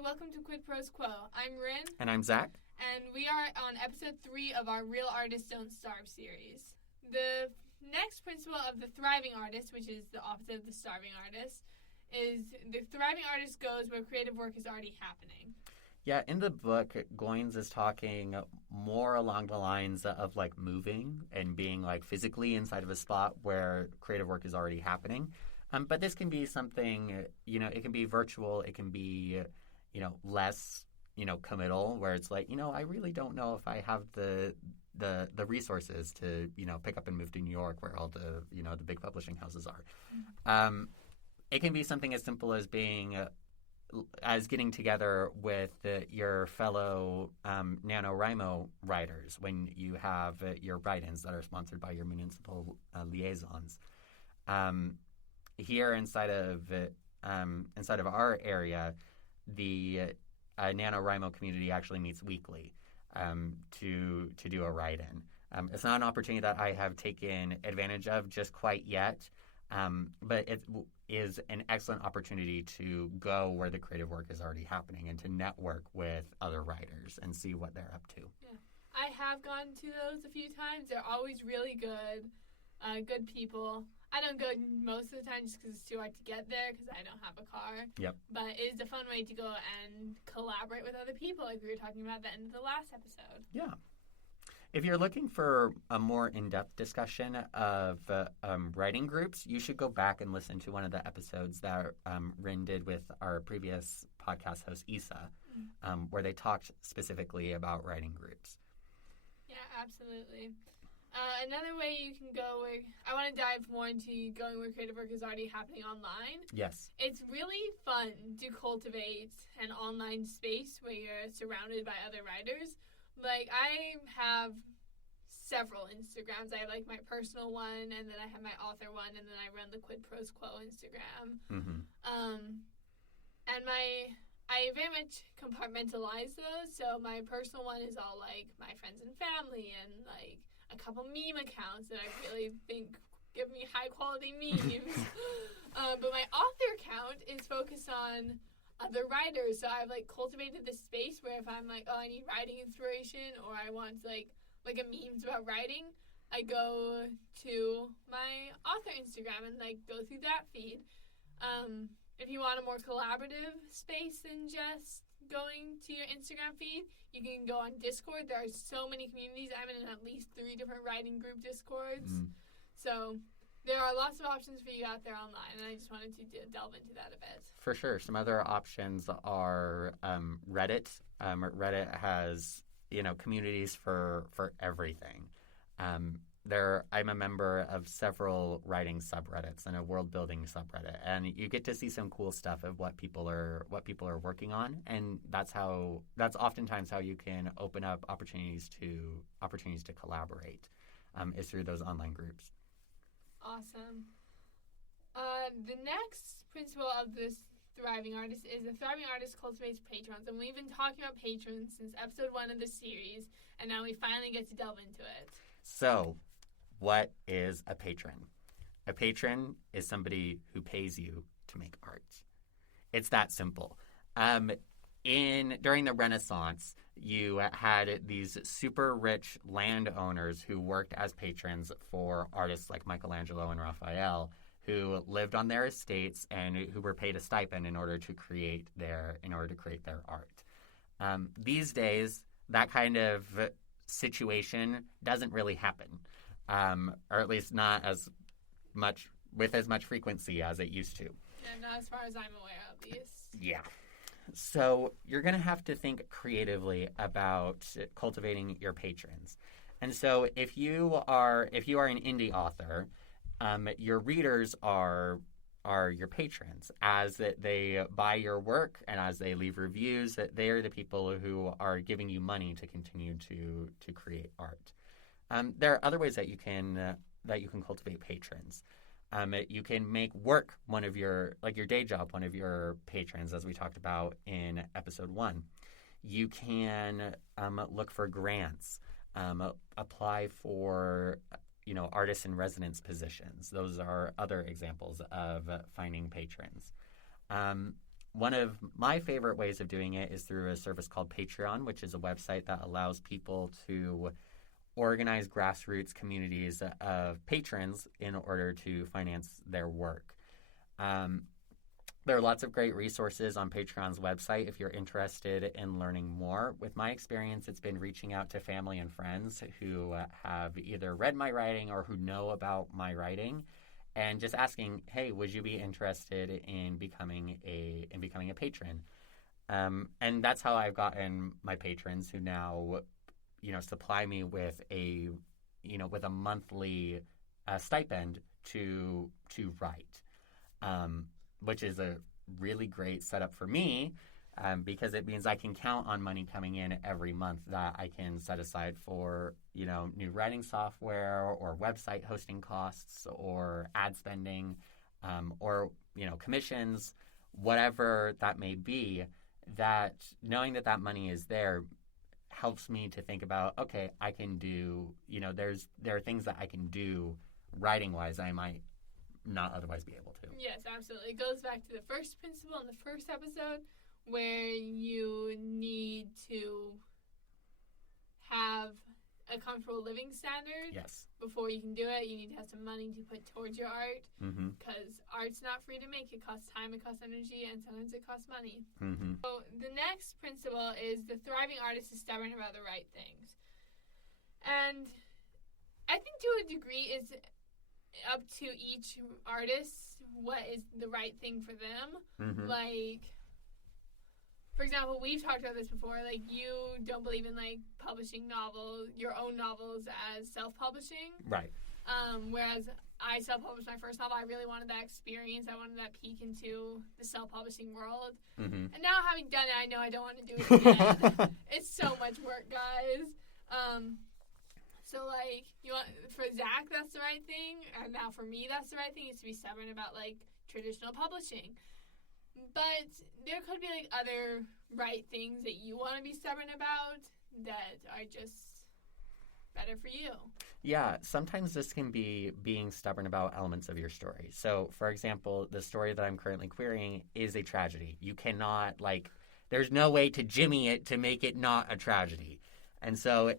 Hi, welcome to Quid Pros Quo. I'm Rin. And I'm Zac. And we are on episode 3 of our Real Artists Don't Starve series. The next principle of the thriving artist, which is the opposite of the starving artist, is the thriving artist goes where creative work is already happening. Yeah, in the book, Goins is talking more along the lines of like moving and being like physically inside of a spot where creative work is already happening. But this can be something, it can be virtual. It can be, less, committal, where it's like, I really don't know if I have the resources to, pick up and move to New York where all the, the big publishing houses are. Mm-hmm. It can be something as simple as getting together with your fellow NaNoWriMo writers when you have your write-ins that are sponsored by your municipal liaisons. Here inside of our area, the NaNoWriMo community actually meets weekly to do a write-in. It's not an opportunity that I have taken advantage of just quite yet, but it is an excellent opportunity to go where the creative work is already happening and to network with other writers and see what they're up to. Yeah, I have gone to those a few times. They're always really good, good people. I don't go most of the time just because it's too hard to get there because I don't have a car. Yep. But it is a fun way to go and collaborate with other people like we were talking about at the end of the last episode. Yeah. If you're looking for a more in-depth discussion of writing groups, you should go back and listen to one of the episodes that Rin did with our previous podcast host, Isa, where they talked specifically about writing groups. Yeah, absolutely. Another way you can go where I want to dive more into going where creative work is already happening online. Yes. It's really fun to cultivate an online space where you're surrounded by other writers. Like, I have several Instagrams. I have, like, my personal one, and then I have my author one, and then I run the Quid Pros Quo Instagram. Mm-hmm. And I very much compartmentalize those. So my personal one is all, like, my friends and family and, like, a couple meme accounts that I really think give me high-quality memes. But my author account is focused on other writers. So I've, like, cultivated this space where if I'm like, I need writing inspiration or I want, like a memes about writing, I go to my author Instagram and, like, go through that feed. If you want a more collaborative space than just going to your Instagram feed, you can go on Discord. There are so many communities. I'm in at least 3 different writing group Discords. So there are lots of options for you out there online, and I just wanted to delve into that a bit. For sure. Some other options are Reddit. Reddit has, communities for everything. I'm a member of several writing subreddits and a world building subreddit, and you get to see some cool stuff of what people are working on, and that's oftentimes how you can open up opportunities to collaborate, is through those online groups. Awesome. The next principle of this thriving artist is the thriving artist cultivates patrons, and we've been talking about patrons since episode 1 of the series, and now we finally get to delve into it. So, what is a patron? A patron is somebody who pays you to make art. It's that simple. During the Renaissance, you had these super rich landowners who worked as patrons for artists like Michelangelo and Raphael, who lived on their estates and who were paid a stipend in order to create their art. These days, that kind of situation doesn't really happen, or at least not with as much frequency as it used to. Yeah, not as far as I'm aware, at least. Yeah. So you're going to have to think creatively about cultivating your patrons. And so if you are an indie author, your readers are your patrons. As they buy your work and as they leave reviews, they are the people who are giving you money to continue to create art. There are other ways that you can cultivate patrons. You can make work one of your day job one of your patrons, as we talked about in episode 1. You can look for grants, apply for artist in residence positions. Those are other examples of finding patrons. one of my favorite ways of doing it is through a service called Patreon, which is a website that allows people to organize grassroots communities of patrons in order to finance their work. There are lots of great resources on Patreon's website if you're interested in learning more. With my experience, it's been reaching out to family and friends who have either read my writing or who know about my writing, and just asking, "Hey, would you be interested in becoming a patron?" And that's how I've gotten my patrons, who now, supply me with a monthly stipend to write. Which is a really great setup for me, because it means I can count on money coming in every month that I can set aside for, new writing software or website hosting costs or ad spending, or, commissions, whatever that may be. That knowing that money is there helps me to think about, okay, I can do, there are things that I can do writing wise I might not otherwise be able to. Yes, absolutely. It goes back to the first principle in the first episode, where you need to have a comfortable living standard. Yes. Before you can do it, you need to have some money to put towards your art, because art's not free to make. It costs time, it costs energy, and sometimes it costs money. So the next principle is the thriving artist is stubborn about the right things. And I think to a degree it's up to each artist what is the right thing for them. Like, for example, we've talked about this before, like, you don't believe in, like, publishing your own novels as self-publishing. Right. Whereas I self-published my first novel. I really wanted that experience. I wanted that peek into the self-publishing world. And now, having done it, I know I don't want to do it again. It's so much work, guys. So, like, for Zach, that's the right thing, and now for me, that's the right thing, is to be stubborn about, like, traditional publishing. But there could be, like, other right things that you want to be stubborn about that are just better for you. Yeah, sometimes this can be being stubborn about elements of your story. So, for example, the story that I'm currently querying is a tragedy. You cannot, there's no way to jimmy it to make it not a tragedy. And so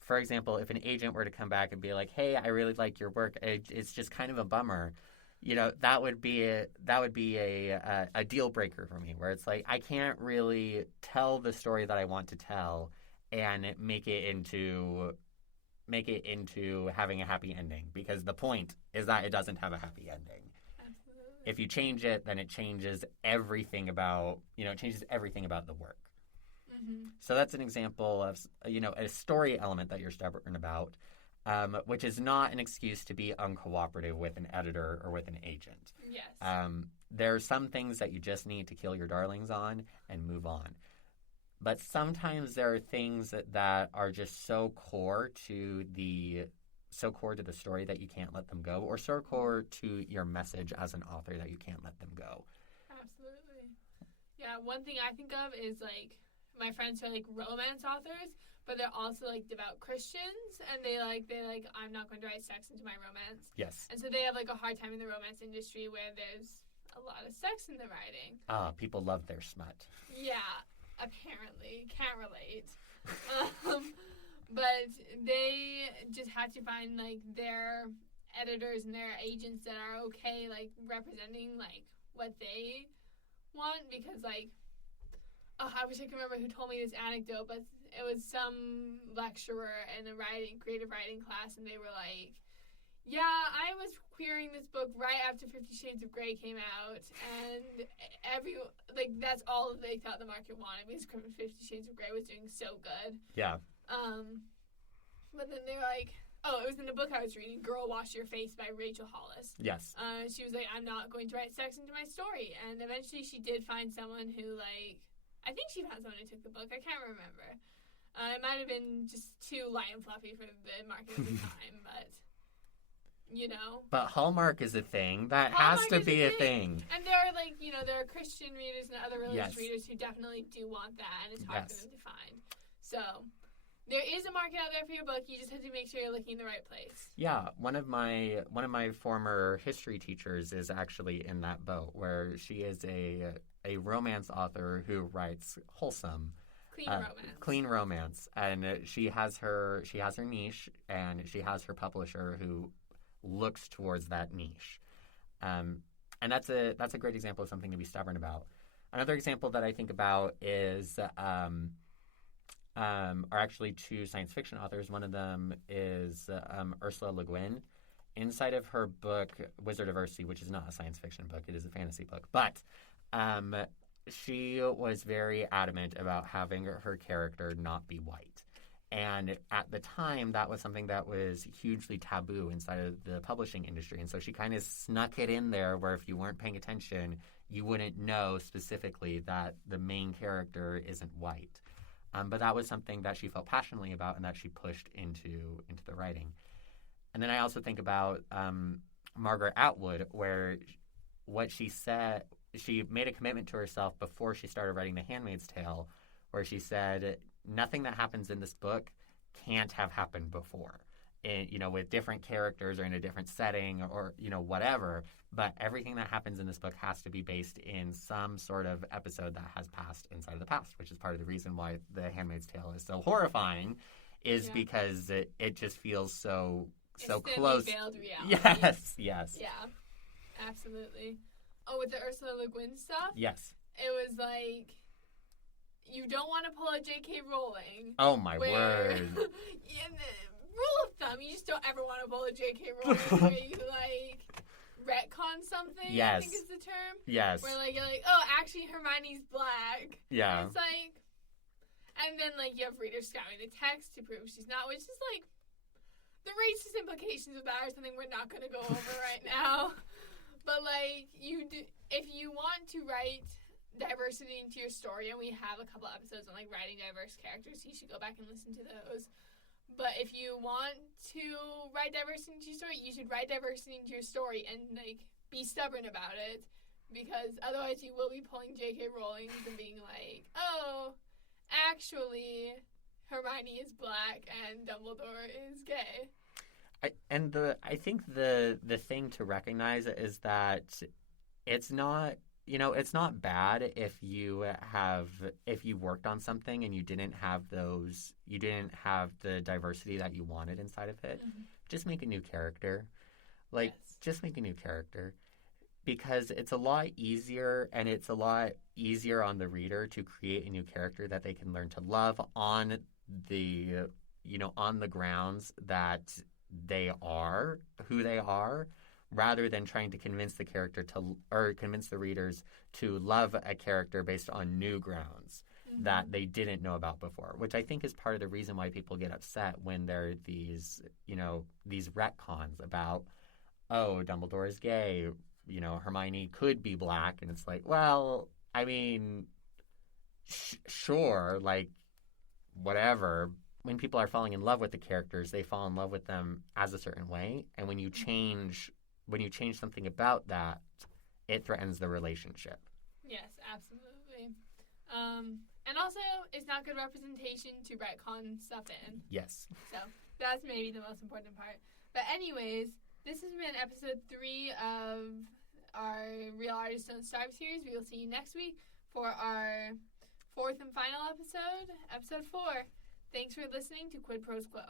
for example, if an agent were to come back and be like, "Hey, I really like your work. It's just kind of a bummer," that would be a deal breaker for me. Where it's like, I can't really tell the story that I want to tell and make it into having a happy ending, because the point is that it doesn't have a happy ending. Absolutely. If you change it, then it changes everything about the work. So that's an example of, a story element that you're stubborn about, which is not an excuse to be uncooperative with an editor or with an agent. Yes. There are some things that you just need to kill your darlings on and move on. But sometimes there are things that are just so core to the story that you can't let them go, or so core to your message as an author that you can't let them go. Absolutely. Yeah, one thing I think of is, like, my friends are, like, romance authors, but they're also, like, devout Christians, and they I'm not going to write sex into my romance. Yes. And so they have, like, a hard time in the romance industry where there's a lot of sex in the writing. People love their smut. Yeah, apparently. Can't relate. But they just have to find, like, their editors and their agents that are okay, like, representing, like, what they want, because, like, I wish I could remember who told me this anecdote, but it was some lecturer in a creative writing class, and they were like, "Yeah, I was querying this book right after 50 Shades of Grey came out, and that's all they thought the market wanted, because 50 Shades of Grey was doing so good." Yeah. But then they're like, it was in the book I was reading, Girl Wash Your Face by Rachel Hollis. Yes. She was like, "I'm not going to write sex into my story," and eventually she did find someone who, like, I think she found someone who took the book. I can't remember. It might have been just too light and fluffy for the market at the time, but, But Hallmark is a thing. That Hallmark has to be a thing. And there are, like, there are Christian readers and other religious Yes. readers who definitely do want that, and it's hard Yes. for them to find. So, there is a market out there for your book. You just have to make sure you're looking in the right place. Yeah, one of my former history teachers is actually in that boat, where she is a romance author who writes wholesome, Clean romance. and she has her niche, and she has her publisher who looks towards that niche, and that's a great example of something to be stubborn about. Another example that I think about is are actually two science fiction authors. One of them is Ursula Le Guin. Inside of her book Wizard of Earthsea, which is not a science fiction book, it is a fantasy book, but she was very adamant about having her character not be white. And at the time, that was something that was hugely taboo inside of the publishing industry. And so she kind of snuck it in there where if you weren't paying attention, you wouldn't know specifically that the main character isn't white. But that was something that she felt passionately about and that she pushed into the writing. And then I also think about Margaret Atwood, where what she said, she made a commitment to herself before she started writing The Handmaid's Tale, where she said, nothing that happens in this book can't have happened before, with different characters or in a different setting or, whatever. But everything that happens in this book has to be based in some sort of episode that has passed inside of the past, which is part of the reason why The Handmaid's Tale is so horrifying, is because it just feels so close. Veiled reality. Yes. Yeah, absolutely. Oh, with the Ursula Le Guin stuff? Yes. It was like, you don't want to pull a J.K. Rowling. Oh, my word. Rule of thumb, you just don't ever want to pull a J.K. Rowling where you, retcon something, yes. I think is the term. Yes. Where, you're like, oh, actually, Hermione's black. Yeah. And it's like, and then, you have readers scouring the text to prove she's not, which is, the racist implications of that are something we're not going to go over right now. But, if you want to write diversity into your story, and we have a couple episodes on, writing diverse characters, so you should go back and listen to those. But if you want to write diversity into your story, you should write diversity into your story and, be stubborn about it. Because otherwise you will be pulling J.K. Rowling and being like, oh, actually, Hermione is black and Dumbledore is gay. I think the thing to recognize is that it's not, it's not bad if you worked on something and you didn't have the diversity that you wanted inside of it. Mm-hmm. Just make a new character. Just make a new character. Because it's a lot easier, and it's a lot easier on the reader to create a new character that they can learn to love on the grounds that they are who they are, rather than trying to convince the readers to love a character based on new grounds mm-hmm. that they didn't know about before, which I think is part of the reason why people get upset when there are these retcons about, oh, Dumbledore is gay, Hermione could be black, and it's like, well, I mean, sure, whatever. When people are falling in love with the characters, they fall in love with them as a certain way, and when you change something about that, it threatens the relationship. Yes, absolutely. And also, it's not good representation to retcon stuff in. Yes. So that's maybe the most important part. But anyways, this has been episode 3 of our Real Artists Don't Starve series. We will see you next week for our 4th and final episode 4. Thanks for listening to Quid Pros Quo.